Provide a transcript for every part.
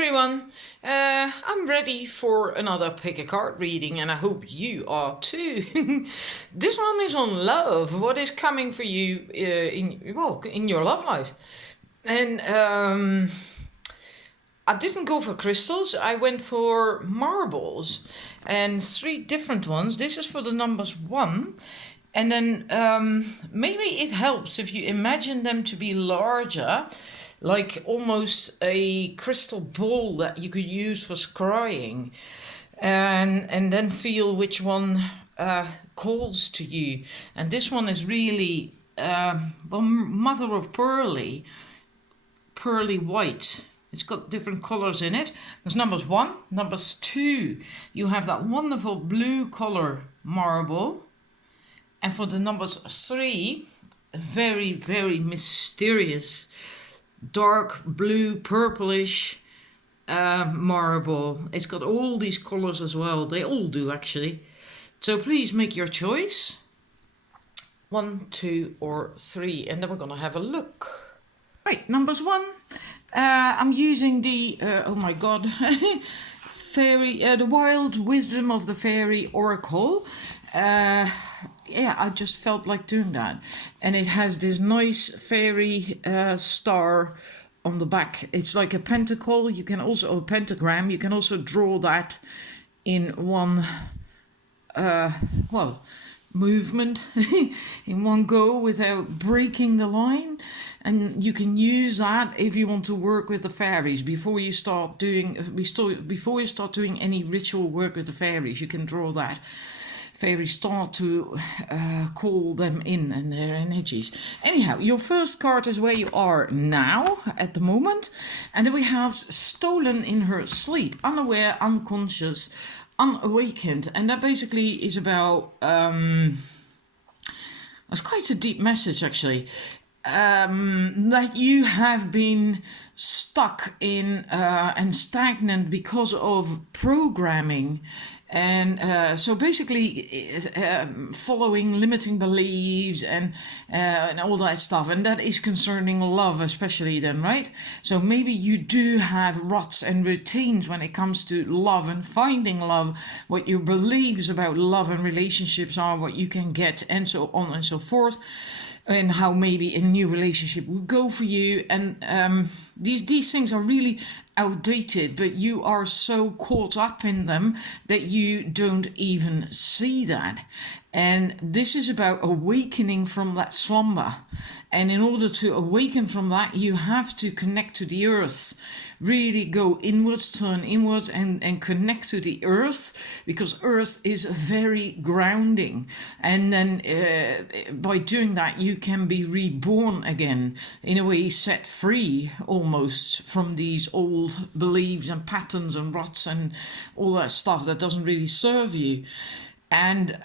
everyone, I'm ready for another pick a card reading and I hope you are too. This one is on love, what is coming for you in your love life. And I didn't go for crystals, I went for marbles and 3 different ones. This is for the numbers 1. And then maybe it helps if you imagine them to be larger, like almost a crystal ball that you could use for scrying, and then feel which one calls to you. And this one is really mother of pearly white. It's got different colors in it. There's numbers 1, numbers 2. You have that wonderful blue color marble. And for the numbers 3, a very, very mysterious, dark blue, purplish marble. It's got all these colors as well. They all do, actually. So please make your choice. 1, 2, or 3. And then we're going to have a look. Right, numbers 1. I'm using the, oh my god, the Wild Wisdom of the Fairy Oracle. Yeah, I just felt like doing that. And it has this nice fairy star on the back. It's like a pentacle. You can also, a pentagram. You can also draw that in one, movement, in one go without breaking the line. And you can use that if you want to work with the fairies before you start doing any ritual work with the fairies. You can draw that fairies start to call them in and their energies. Anyhow, your first card is where you are now at the moment. And then we have stolen in her sleep, unaware, unconscious, unawakened. And that basically is about, that's quite a deep message actually. That you have been stuck in and stagnant because of programming. And so basically following limiting beliefs and all that stuff. And that is concerning love especially then, right? So maybe you do have ruts and routines when it comes to love and finding love, what your beliefs about love and relationships are, what you can get, and so on and so forth. And how maybe a new relationship would go for you. And these things are really outdated, but you are so caught up in them that you don't even see that. And this is about awakening from that slumber. And in order to awaken from that, you have to connect to the earth. Really go inwards, turn inwards and connect to the earth, because earth is very grounding. And then by doing that, you can be reborn again, in a way set free almost from these old beliefs and patterns and ruts and all that stuff that doesn't really serve you. And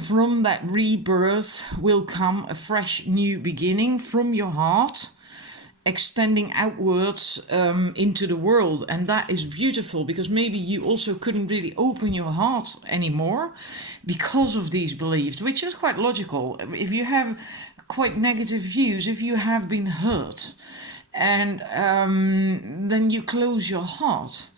from that rebirth will come a fresh new beginning from your heart, extending outwards into the world. And that is beautiful, because maybe you also couldn't really open your heart anymore because of these beliefs, which is quite logical. If you have quite negative views, if you have been hurt, and then you close your heart.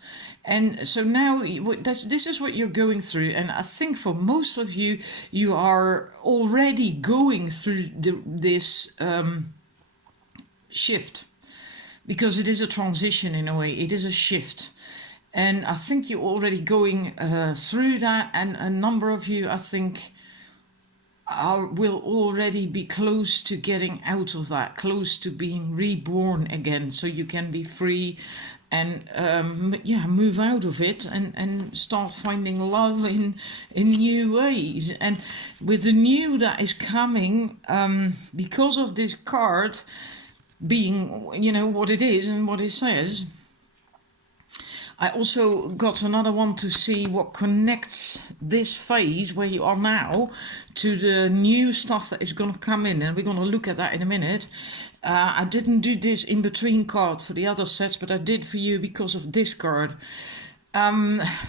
And so now this is what you're going through. And I think for most of you, you are already going through this shift, because it is a transition in a way. It is a shift. And I think you're already going through that. And a number of you, I think, will already be close to getting out of that, close to being reborn again, so you can be free and move out of it and start finding love in new ways. And with the new that is coming, because of this card being, what it is and what it says, I also got another one to see what connects this phase where you are now to the new stuff that is going to come in. And we're going to look at that in a minute. I didn't do this in between card for the other sets, but I did for you because of this card.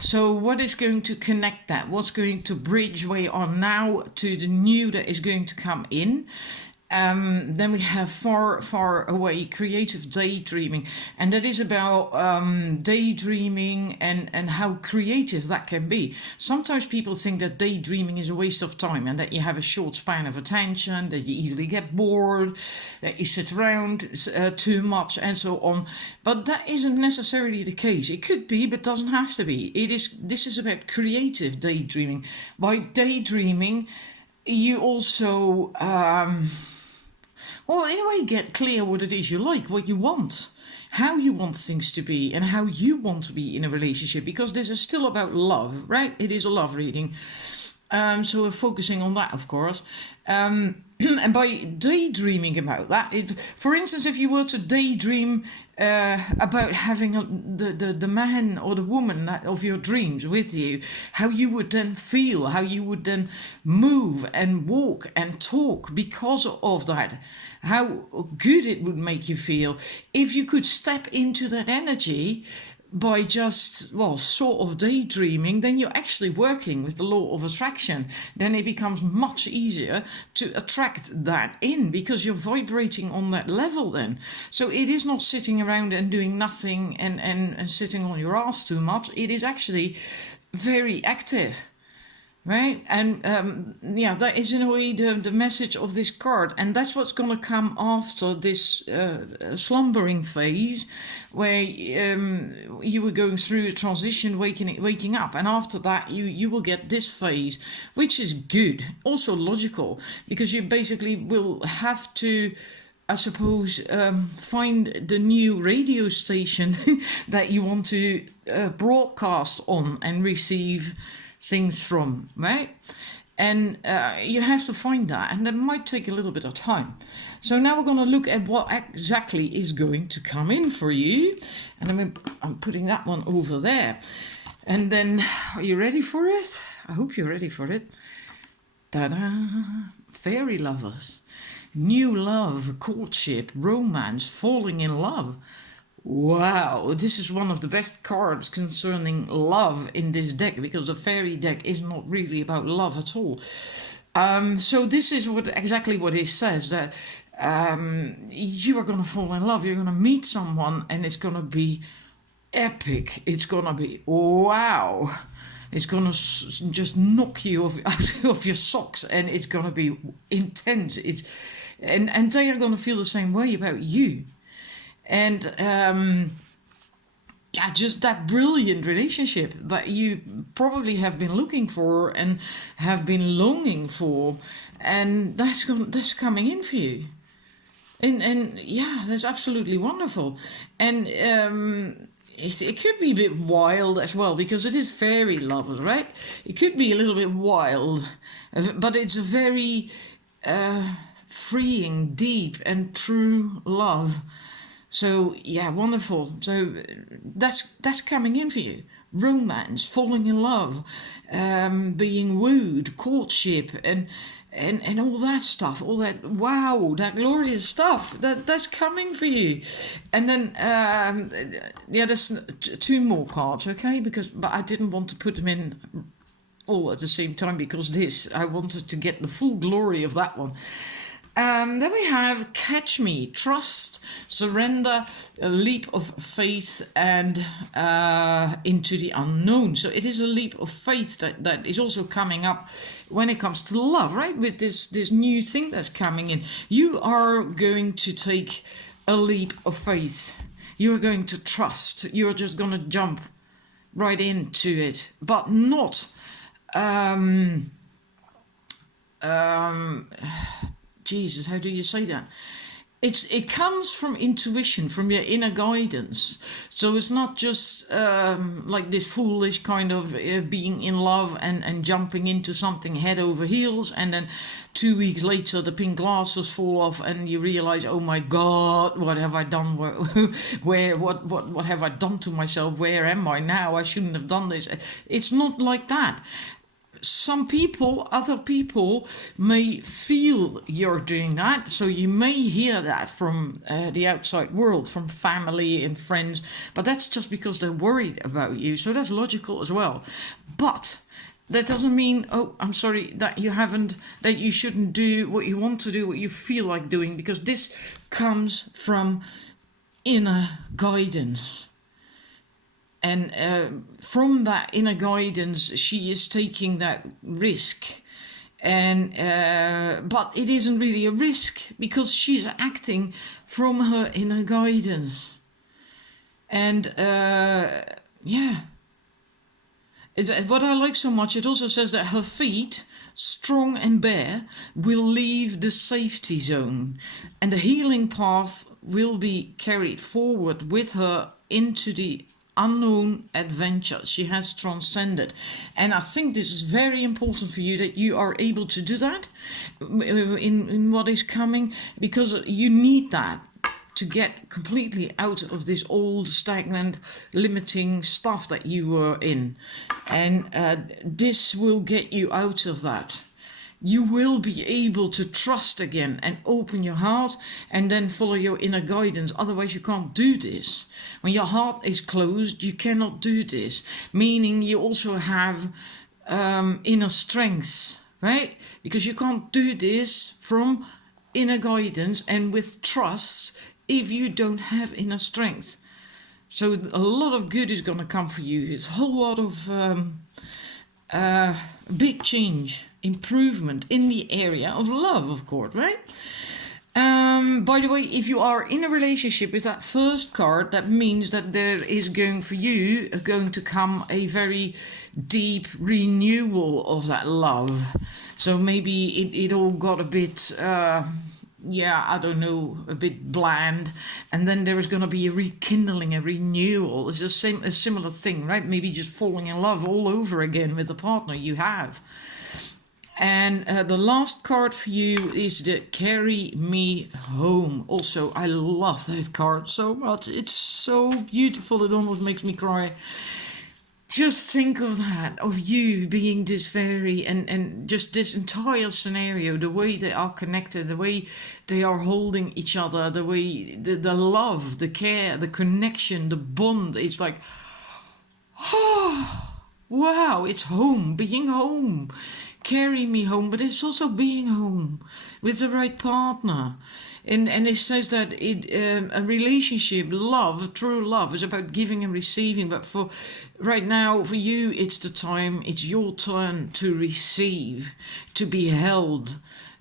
So what is going to connect that? What's going to bridge where you are now to the new that is going to come in? Then we have far, far away creative daydreaming, and that is about daydreaming and how creative that can be. Sometimes people think that daydreaming is a waste of time and that you have a short span of attention, that you easily get bored, that you sit around too much, and so on. But that isn't necessarily the case. It could be, but doesn't have to be. This is about creative daydreaming. By daydreaming, you also well, in a way, get clear what it is you like, what you want, how you want things to be, and how you want to be in a relationship. Because this is still about love, right? It is a love reading. So we're focusing on that, of course. And by daydreaming about that, for instance, if you were to daydream about having the man or the woman of your dreams with you, how you would then feel, how you would then move and walk and talk because of that, how good it would make you feel if you could step into that energy by just, well, sort of daydreaming, then you're actually working with the law of attraction. Then it becomes much easier to attract that in because you're vibrating on that level then. So it is not sitting around and doing nothing and sitting on your ass too much. It is actually very active. Right, and that is in a way the message of this card, and that's what's going to come after this slumbering phase, where you were going through a transition, waking up, and after that you will get this phase, which is good, also logical, because you basically will have to, I suppose, find the new radio station that you want to broadcast on and receive things from, right? And you have to find that, and that might take a little bit of time. So now we're going to look at what exactly is going to come in for you, and I'm putting that one over there. And then, are you ready for it? I hope you're ready for it. Ta-da! Fairy lovers, new love, courtship, romance, falling in love. Wow, this is one of the best cards concerning love in this deck, because the fairy deck is not really about love at all. So this is exactly what it says, that you are going to fall in love, you're going to meet someone, and it's going to be epic. It's going to be wow. It's going to just knock you off your socks, and it's going to be intense. And they are going to feel the same way about you. And just that brilliant relationship that you probably have been looking for and have been longing for, and that's coming in for you. And that's absolutely wonderful. And it could be a bit wild as well, because it is fairy lovers, right? It could be a little bit wild, but it's a very freeing, deep, and true love. So wonderful. So that's coming in for you. Romance, falling in love, being wooed, courtship, and all that stuff, all that wow, that glorious stuff. That's coming for you. And then there's two more cards, okay? But I didn't want to put them in all at the same time, because I wanted to get the full glory of that one. Then we have Catch Me, Trust, Surrender, a leap of faith, and into the unknown. So it is a leap of faith that is also coming up when it comes to love, right? With this new thing that's coming in. You are going to take a leap of faith. You are going to trust. You are just going to jump right into it, but not... Jesus, how do you say that? It comes from intuition, from your inner guidance. So it's not just like this foolish kind of being in love and jumping into something head over heels, and then 2 weeks later the pink glasses fall off and you realize, oh my God, what have I done? What have I done to myself? Where am I now? I shouldn't have done this. It's not like that. Other people may feel you're doing that, so you may hear that from the outside world, from family and friends, but that's just because they're worried about you, so that's logical as well. But That doesn't mean, oh, I'm sorry, that you shouldn't do what you want to do, what you feel like doing, because this comes from inner guidance. And from that inner guidance, she is taking that risk. And but it isn't really a risk because she's acting from her inner guidance. And yeah. What I like so much, it also says that her feet, strong and bare, will leave the safety zone, and the healing path will be carried forward with her into the unknown adventure she has transcended. And I think this is very important for you, that you are able to do that in what is coming, because you need that to get completely out of this old, stagnant, limiting stuff that you were in. And this will get you out of that. You will be able to trust again and open your heart and then follow your inner guidance. Otherwise, you can't do this. When your heart is closed, you cannot do this. Meaning you also have inner strength, right? Because you can't do this from inner guidance and with trust if you don't have inner strength. So a lot of good is going to come for you. It's a whole lot of big change, improvement in the area of love, of course, right? By the way, if you are in a relationship with that first card, that means that there is going to come a very deep renewal of that love. So maybe it all got a bit I don't know, a bit bland, and then there is going to be a rekindling, a renewal. It's a similar thing, right? Maybe just falling in love all over again with the partner you have. And the last card for you is the Carry Me Home. Also, I love that card so much. It's so beautiful, it almost makes me cry. Just think of that, of you being this fairy, and just this entire scenario, the way they are connected, the way they are holding each other, the way the love, the care, the connection, the bond. It's like, oh, wow, it's home, being home. Carry me home, but it's also being home with the right partner. And it says that a relationship, love, true love, is about giving and receiving. But for right now, for you, it's the time, it's your turn to receive, to be held,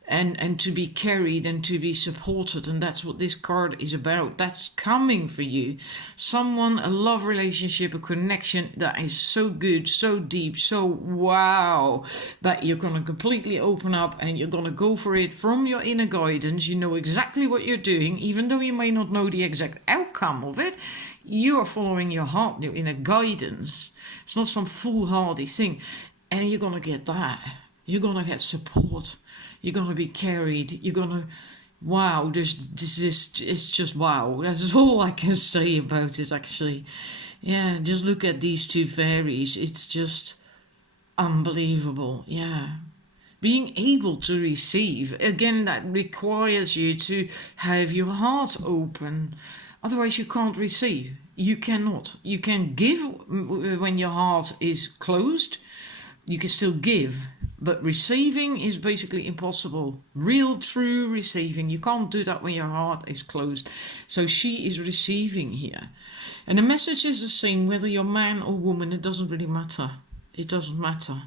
and to be carried and to be supported. And that's what this card is about. That's coming for you. Someone, a love relationship, a connection that is so good, so deep, so wow, that you're going to completely open up and you're going to go for it from your inner guidance. You know exactly what you're doing, even though you may not know the exact outcome of it. You are following your heart, your inner guidance. It's not some foolhardy thing. And you're going to get that. You're going to get support. You're going to be carried. You're going to, wow, this it's just wow. That's all I can say about it, actually. Yeah, just look at these two fairies. It's just unbelievable. Yeah. Being able to receive, again, that requires you to have your heart open. Otherwise, you can't receive. You cannot. You can give when your heart is closed. You can still give. But receiving is basically impossible. Real, true receiving. You can't do that when your heart is closed. So she is receiving here. And the message is the same, whether you're man or woman, it doesn't really matter. It doesn't matter.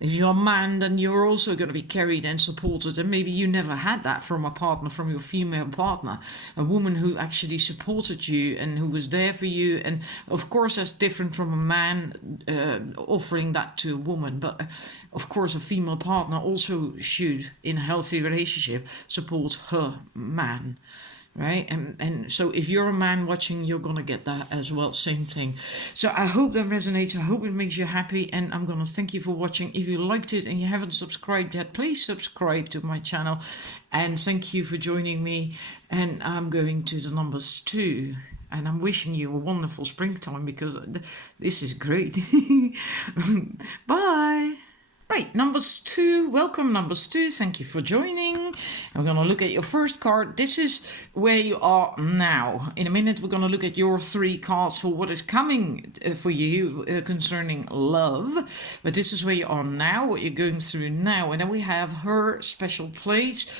If you're a man, then you're also going to be carried and supported. And maybe you never had that from a partner, from your female partner. A woman who actually supported you and who was there for you. And of course, that's different from a man offering that to a woman. But of course, a female partner also should, in a healthy relationship, support her man. Right? And so if you're a man watching, you're going to get that as well. Same thing. So I hope that resonates. I hope it makes you happy. And I'm going to thank you for watching. If you liked it and you haven't subscribed yet, please subscribe to my channel. And thank you for joining me. And I'm going to the numbers 2. And I'm wishing you a wonderful springtime because this is great. Bye. Right, numbers two. Welcome, numbers two. Thank you for joining. I'm going to look at your first card. This is where you are now. In a minute, we're going to look at your three cards for what is coming for you concerning love. But this is where you are now, what you're going through now. And then we have her special place.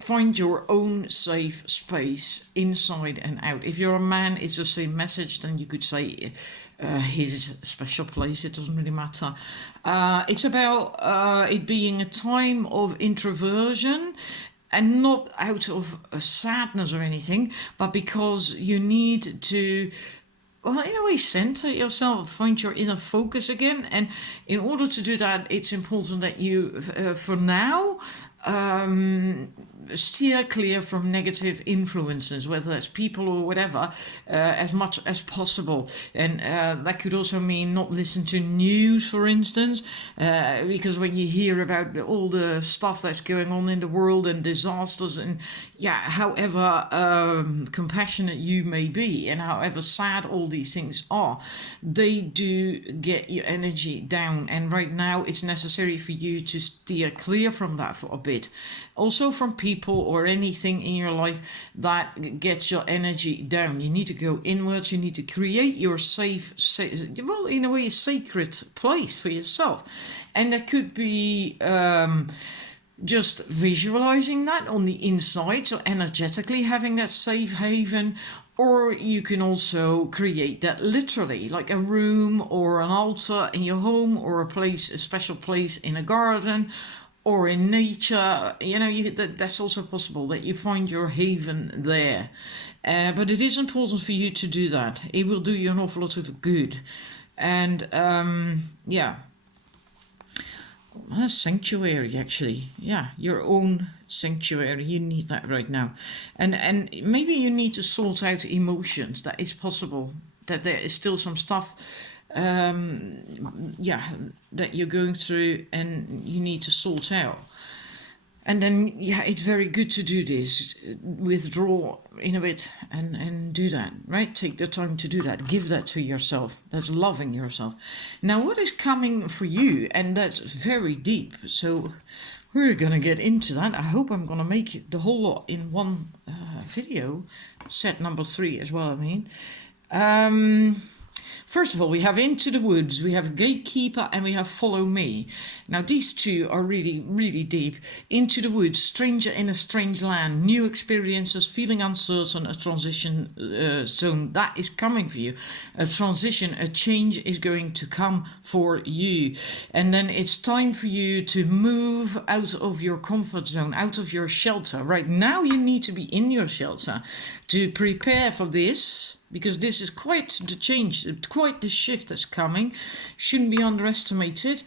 Find your own safe space inside and out. If you're a man, it's the same message. Then you could say his special place. It doesn't really matter. It's about it being a time of introversion, and not out of sadness or anything, but because you need to, well, in a way, center yourself, find your inner focus again. And in order to do that, it's important that you, for now, steer clear from negative influences, whether that's people or whatever, as much as possible. And that could also mean not listen to news, for instance, because when you hear about all the stuff that's going on in the world and disasters, and however compassionate you may be and however sad all these things are, they do get your energy down. And right now it's necessary for you to steer clear from that for a bit. Also from people or anything in your life that gets your energy down. You need to go inwards. You need to create your safe, well, in a way, a sacred place for yourself. And that could be just visualizing that on the inside, so energetically having that safe haven. Or you can also create that literally, like a room or an altar in your home, or a special place in a garden or in nature. That's also possible, that you find your haven there. But it is important for you to do that. It will do you an awful lot of good. And a sanctuary, actually. Yeah, your own sanctuary. You need that right now. And maybe you need to sort out emotions. That is possible. That there is still some stuff that you're going through and you need to sort out. And then, it's very good to do this. Withdraw in a bit and do that, right? Take the time to do that. Give that to yourself. That's loving yourself. Now, what is coming for you? And that's very deep. So we're going to get into that. I hope I'm going to make the whole lot in one video. Set number 3 as well, I mean. First of all, we have Into the Woods, we have Gatekeeper, and we have Follow Me. Now, these two are really, really deep. Into the Woods, stranger in a strange land, new experiences, feeling uncertain, a transition zone. That is coming for you. A transition, a change is going to come for you. And then it's time for you to move out of your comfort zone, out of your shelter. Right now, you need to be in your shelter to prepare for this. Because this is quite the change, quite the shift that's coming. Shouldn't be underestimated.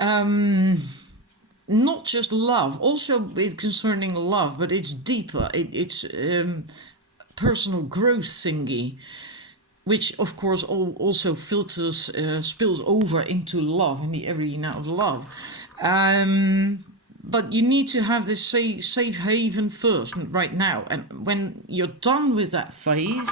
Not just love, also concerning love, but it's deeper. It's personal growth thingy, which of course also spills over into love, in the arena of love. But you need to have this safe haven first, right now. And when you're done with that phase,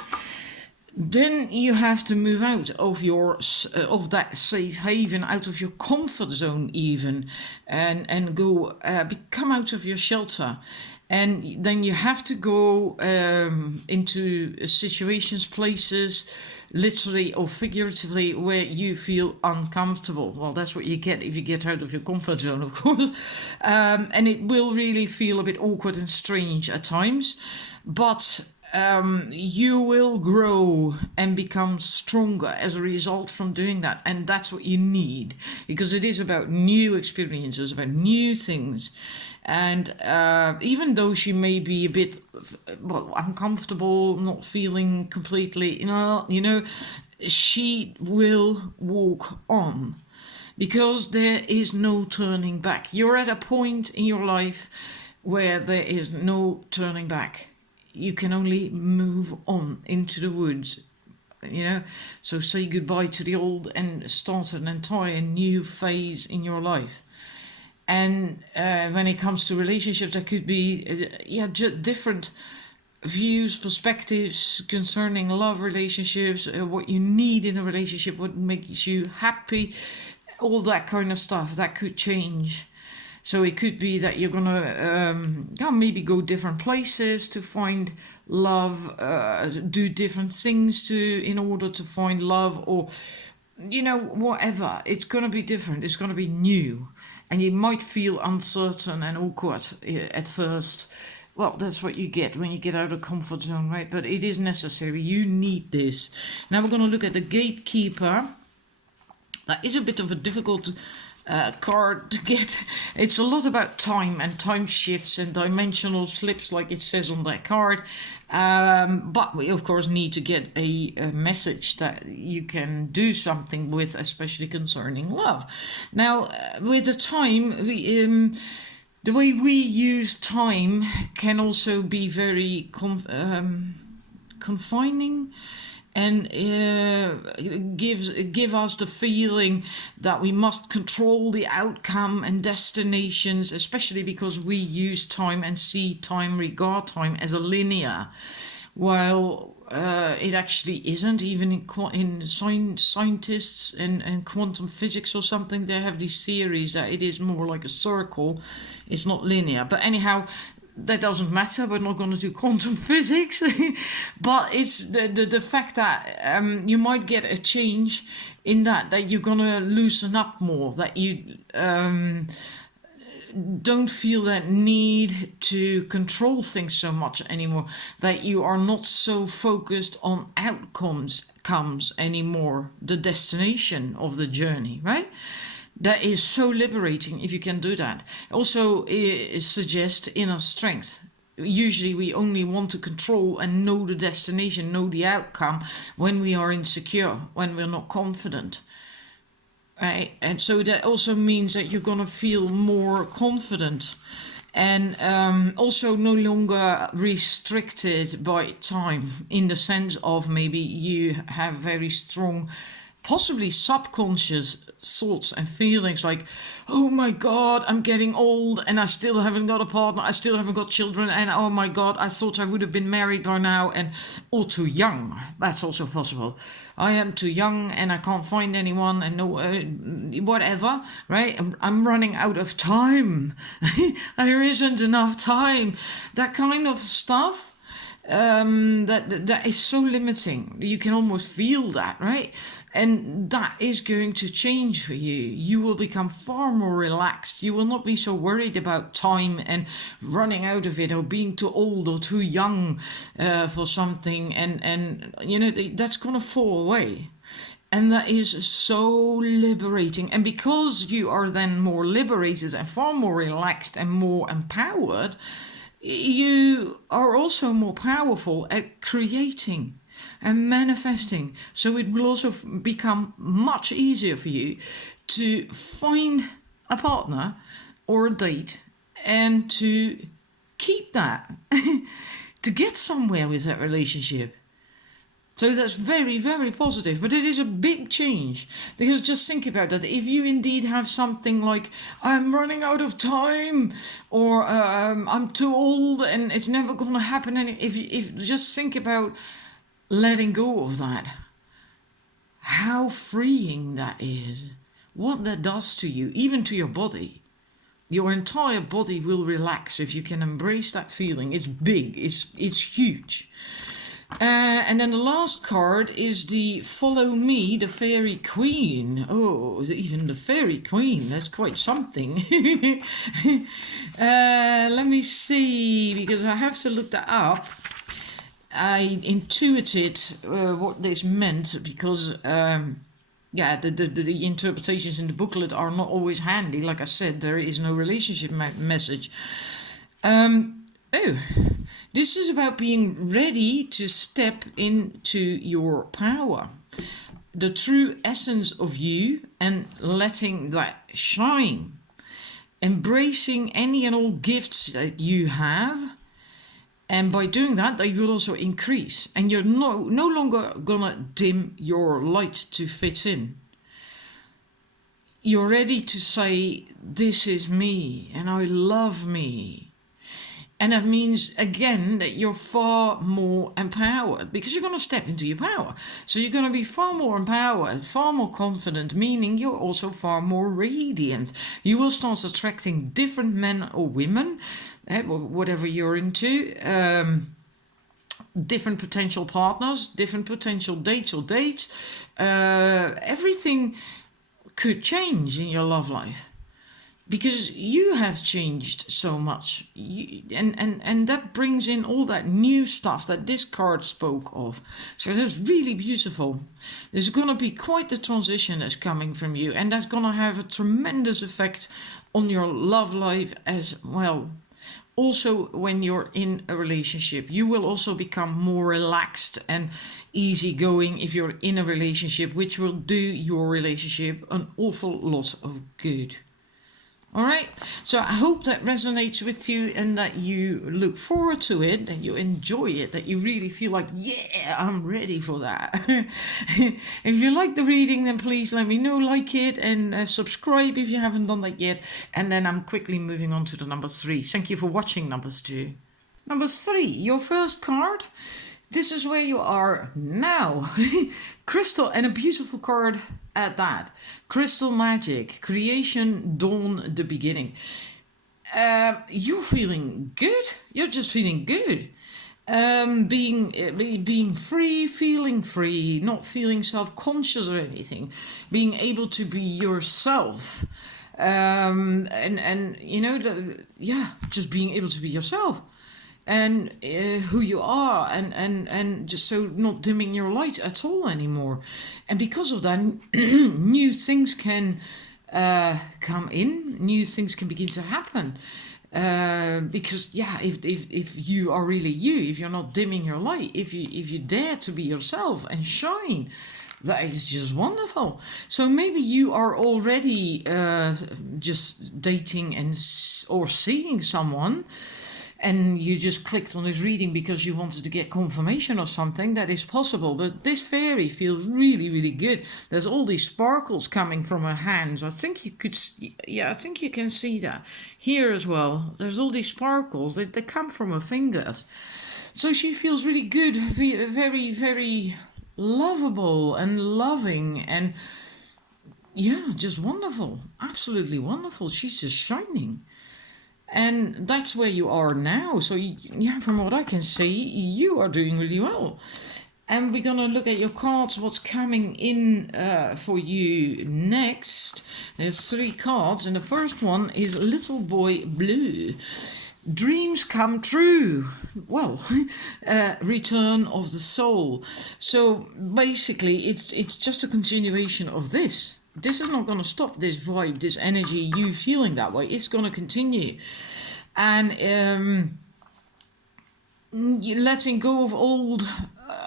then you have to move out of of that safe haven, out of your comfort zone even, and go come out of your shelter. And then you have to go into situations, places, literally or figuratively, where you feel uncomfortable. Well, that's what you get if you get out of your comfort zone, of course. And it will really feel a bit awkward and strange at times, but you will grow and become stronger as a result from doing that. And that's what you need, because it is about new experiences, about new things. And even though she may be a bit uncomfortable, not feeling completely, she will walk on, because there is no turning back. You're at a point in your life where there is no turning back. You can only move on into the woods, So say goodbye to the old and start an entire new phase in your life. And when it comes to relationships, there could be different views, perspectives concerning love relationships, what you need in a relationship, what makes you happy. all that kind of stuff that could change. So it could be that you're gonna maybe go different places to find love, do different things in order to find love, or whatever. It's gonna be different. It's gonna be new, and you might feel uncertain and awkward at first. Well, that's what you get when you get out of comfort zone, right? But it is necessary. You need this. Now we're gonna look at the gatekeeper. That is a bit of a difficult card to get. It's a lot about time and time shifts and dimensional slips, like it says on that card. But we, of course, need to get a message that you can do something with, especially concerning love. Now, with the time, the way we use time can also be very confining, and give us the feeling that we must control the outcome and destinations, especially because we use time and regard time as a linear, while it actually isn't. Even in scientists and quantum physics or something, they have these theories that it is more like a circle. It's not linear. But anyhow, that doesn't matter. We're not going to do quantum physics. But it's the fact that you might get a change in that you're going to loosen up more, that you don't feel that need to control things so much anymore, that you are not so focused on outcomes anymore, the destination of the journey, right? That is so liberating if you can do that. Also, it suggests inner strength. Usually we only want to control and know the destination, know the outcome, when we are insecure, when we're not confident. Right? And so that also means that you're going to feel more confident, and also no longer restricted by time, in the sense of maybe you have very strong, possibly subconscious thoughts and feelings like, oh my God, I'm getting old and I still haven't got a partner, I still haven't got children, and oh my God, I thought I would have been married by now, and or too young. That's also possible. I am too young and I can't find anyone, and no whatever, right? I'm running out of time. There isn't enough time. That kind of stuff. That is so limiting. You can almost feel that, right? And that is going to change for you. You will become far more relaxed. You will not be so worried about time and running out of it, or being too old or too young for something, and that's gonna fall away. And that is so liberating. And because you are then more liberated and far more relaxed and more empowered, you are also more powerful at creating and manifesting. So it will also become much easier for you to find a partner or a date, and to keep that, to get somewhere with that relationship. So that's very, very positive, but it is a big change, because just think about that. If you indeed have something like, I'm running out of time, or I'm too old and it's never going to happen, and if just think about letting go of that, how freeing that is, what that does to you, even to your body. Your entire body will relax if you can embrace that feeling. It's big, it's huge. And then the last card is the Follow Me, the Fairy Queen. Oh, even the Fairy Queen, that's quite something. Let me see, because I have to look that up. I intuited what this meant, because the interpretations in the booklet are not always handy. Like I said, there is no relationship message. This is about being ready to step into your power, the true essence of you, and letting that shine, embracing any and all gifts that you have. And by doing that, they will also increase, and you're no longer gonna dim your light to fit in. You're ready to say, this is me and I love me. And that means, again, that you're far more empowered because you're going to step into your power. So you're going to be far more empowered, far more confident, meaning you're also far more radiant. You will start attracting different men or women, whatever you're into, different potential partners, different potential dates or dates. Everything could change in your love life, because you have changed so much, and that brings in all that new stuff that this card spoke of. So that's really beautiful. There's going to be quite the transition that's coming from you, and that's going to have a tremendous effect on your love life as well. Also, when you're in a relationship, you will also become more relaxed and easygoing if you're in a relationship, which will do your relationship an awful lot of good. All right, so I hope that resonates with you and that you look forward to it, that you enjoy it, that you really feel like, yeah, I'm ready for that. If you like the reading, then please let me know, like it, and subscribe if you haven't done that yet. And then I'm quickly moving on to the number 3. Thank you for watching, numbers 2. Number 3, your first card. This is where you are now. Crystal, and a beautiful card at that. Crystal magic, creation, dawn, the beginning. You're feeling good. You're just feeling good. Being free, feeling free, not feeling self-conscious or anything. Being able to be yourself. And you know, just being able to be yourself. And who you are, and just so not dimming your light at all anymore. And because of that, new things can come in, new things can begin to happen. Because if you are really you, if you're not dimming your light, if you dare to be yourself and shine, that is just wonderful. So maybe you are already just dating or seeing someone, and you just clicked on this reading because you wanted to get confirmation or something. That is possible, but this fairy feels really, really good. There's all these sparkles coming from her hands. I think you can see that here as well. There's all these sparkles. They come from her fingers. So she feels really good, very, very lovable and loving, and just wonderful. Absolutely wonderful. She's just shining. And that's where you are now. So, from what I can see, you are doing really well. And we're going to look at your cards, what's coming in for you next. There's 3 cards, and the first one is Little Boy Blue. Dreams come true. Well, return of the soul. So basically, it's just a continuation of this. This is not going to stop, this vibe, this energy, you feeling that way. It's going to continue. And letting go of old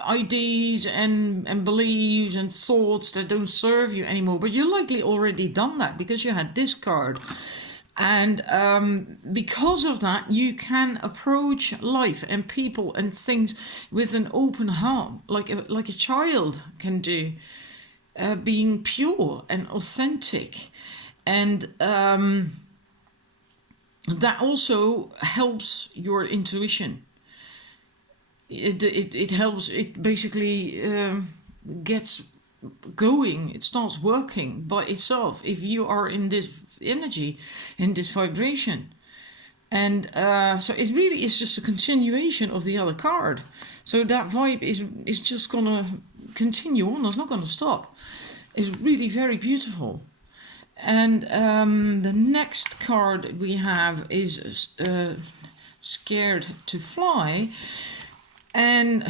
ideas and beliefs and thoughts that don't serve you anymore. But you likely already done that because you had this card. And because of that, you can approach life and people and things with an open heart, like a child can do. Being pure and authentic, and that also helps your intuition. It helps. It basically gets going. It starts working by itself if you are in this energy, in this vibration. And so it really is just a continuation of the other card. So that vibe is just gonna continue on. It's not gonna stop. It's really very beautiful. And the next card we have is Scared to Fly. And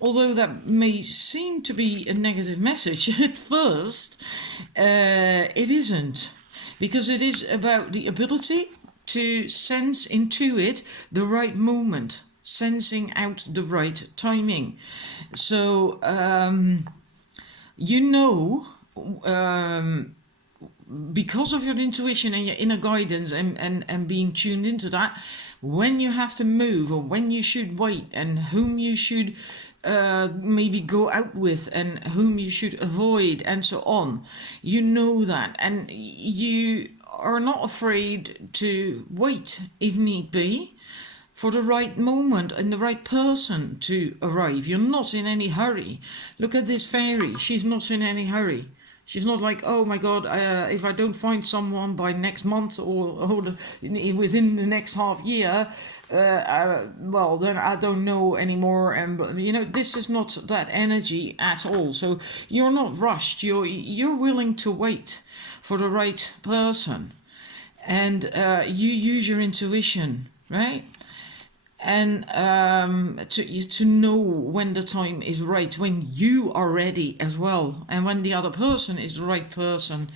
although that may seem to be a negative message at first, it isn't. Because it is about the ability to sense, intuit the right moment, sensing out the right timing. So, because of your intuition and your inner guidance and being tuned into that, when you have to move or when you should wait and whom you should maybe go out with and whom you should avoid and so on, you know that, and you are not afraid to wait if need be, for the right moment and the right person to arrive. You're not in any hurry. Look at this fairy. She's not in any hurry. She's not like, oh my God, if I don't find someone by next month or within the next half year, well, then I don't know anymore. And you know, this is not that energy at all. So you're not rushed. You're willing to wait for the right person, and you use your intuition, right? And to know when the time is right, when you are ready as well, and when the other person is the right person.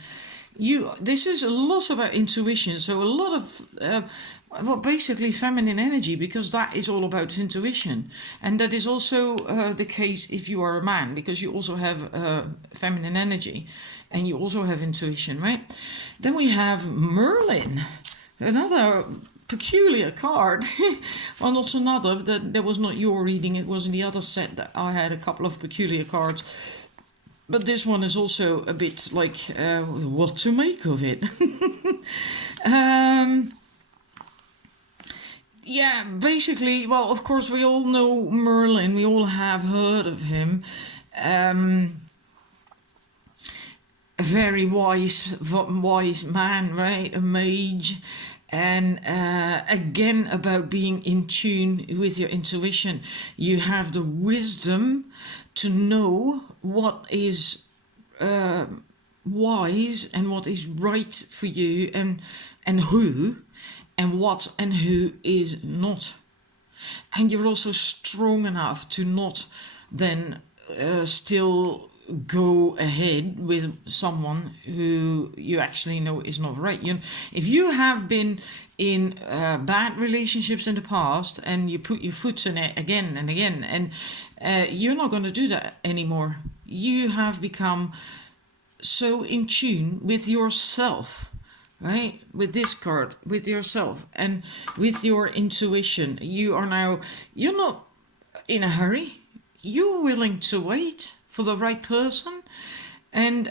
This is a lot about intuition, so a lot of well, basically feminine energy, because that is all about intuition, and that is also the case if you are a man, because you also have feminine energy and you also have intuition, right? Then we have Merlin, another peculiar card. Well, not another, that was not your reading, it was in the other set that I had a couple of peculiar cards. But this one is also a bit like what to make of it. Yeah, basically, well, of course, we all know Merlin, we all have heard of him. A very wise man, right? A mage. And again, about being in tune with your intuition. You have the wisdom to know what is wise and what is right for you, and who and what and who is not. And you're also strong enough to not then still go ahead with someone who you actually know is not right. If you have been in bad relationships in the past and you put your foot in it again and again, and you're not going to do that anymore. You have become so in tune with yourself, right? With this card, with yourself and with your intuition. You're not in a hurry. You're willing to wait for the right person, and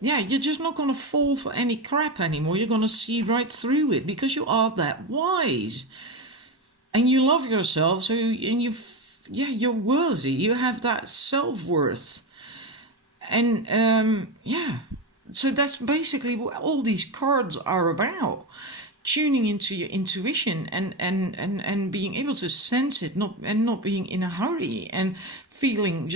you're just not going to fall for any crap anymore. You're going to see right through it because you are that wise, and you love yourself. So you're worthy. You have that self-worth, and so that's basically what all these cards are about. Tuning into your intuition and being able to sense it, not being in a hurry, and feeling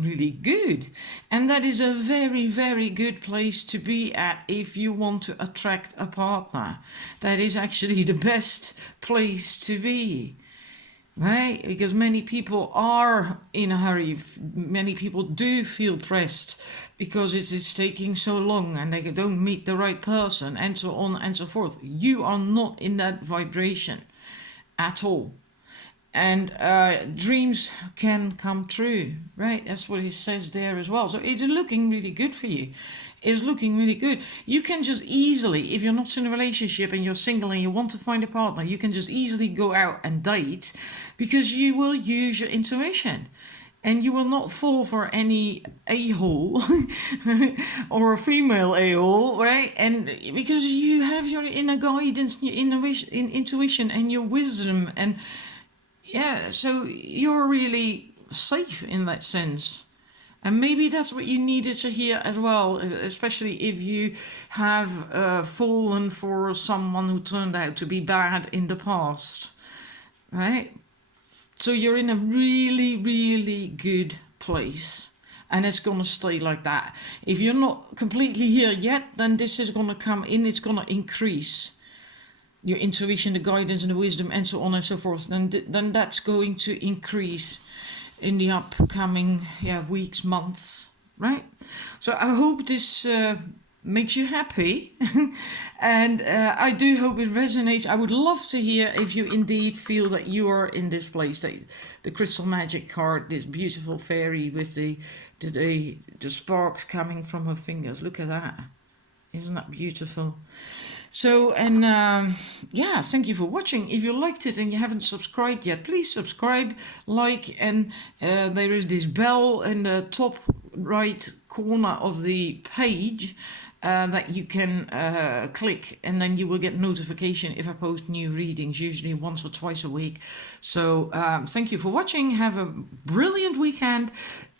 really good. And that is a very, very good place to be at if you want to attract a partner. That is actually the best place to be, right? Because many people are in a hurry. Many people do feel pressed because it is taking so long and they don't meet the right person, and so on and so forth. You are not in that vibration at all. And dreams can come true, right? That's what he says there as well. So it's looking really good for you. It's looking really good. You can just easily, if you're not in a relationship and you're single and you want to find a partner, you can just easily go out and date, because you will use your intuition. And you will not fall for any a-hole or a female a-hole, right? And because you have your inner guidance, your intuition and your wisdom. And yeah, so you're really safe in that sense. And maybe that's what you needed to hear as well, especially if you have fallen for someone who turned out to be bad in the past, right? So you're in a really, really good place, and it's going to stay like that. If you're not completely here yet, then this is going to come in, it's going to increase your intuition, the guidance and the wisdom and so on and so forth. Then that's going to increase in the upcoming weeks, months, right? So I hope this makes you happy. And I do hope it resonates. I would love to hear if you indeed feel that you are in this place, that the crystal magic card, this beautiful fairy with the sparks coming from her fingers. Look at that. Isn't that beautiful? So, and thank you for watching. If you liked it and you haven't subscribed yet, please subscribe, like, and there is this bell in the top right corner of the page that you can click, and then you will get notification if I post new readings, usually once or twice a week. So thank you for watching. Have a brilliant weekend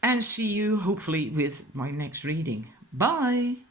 and see you hopefully with my next reading. Bye.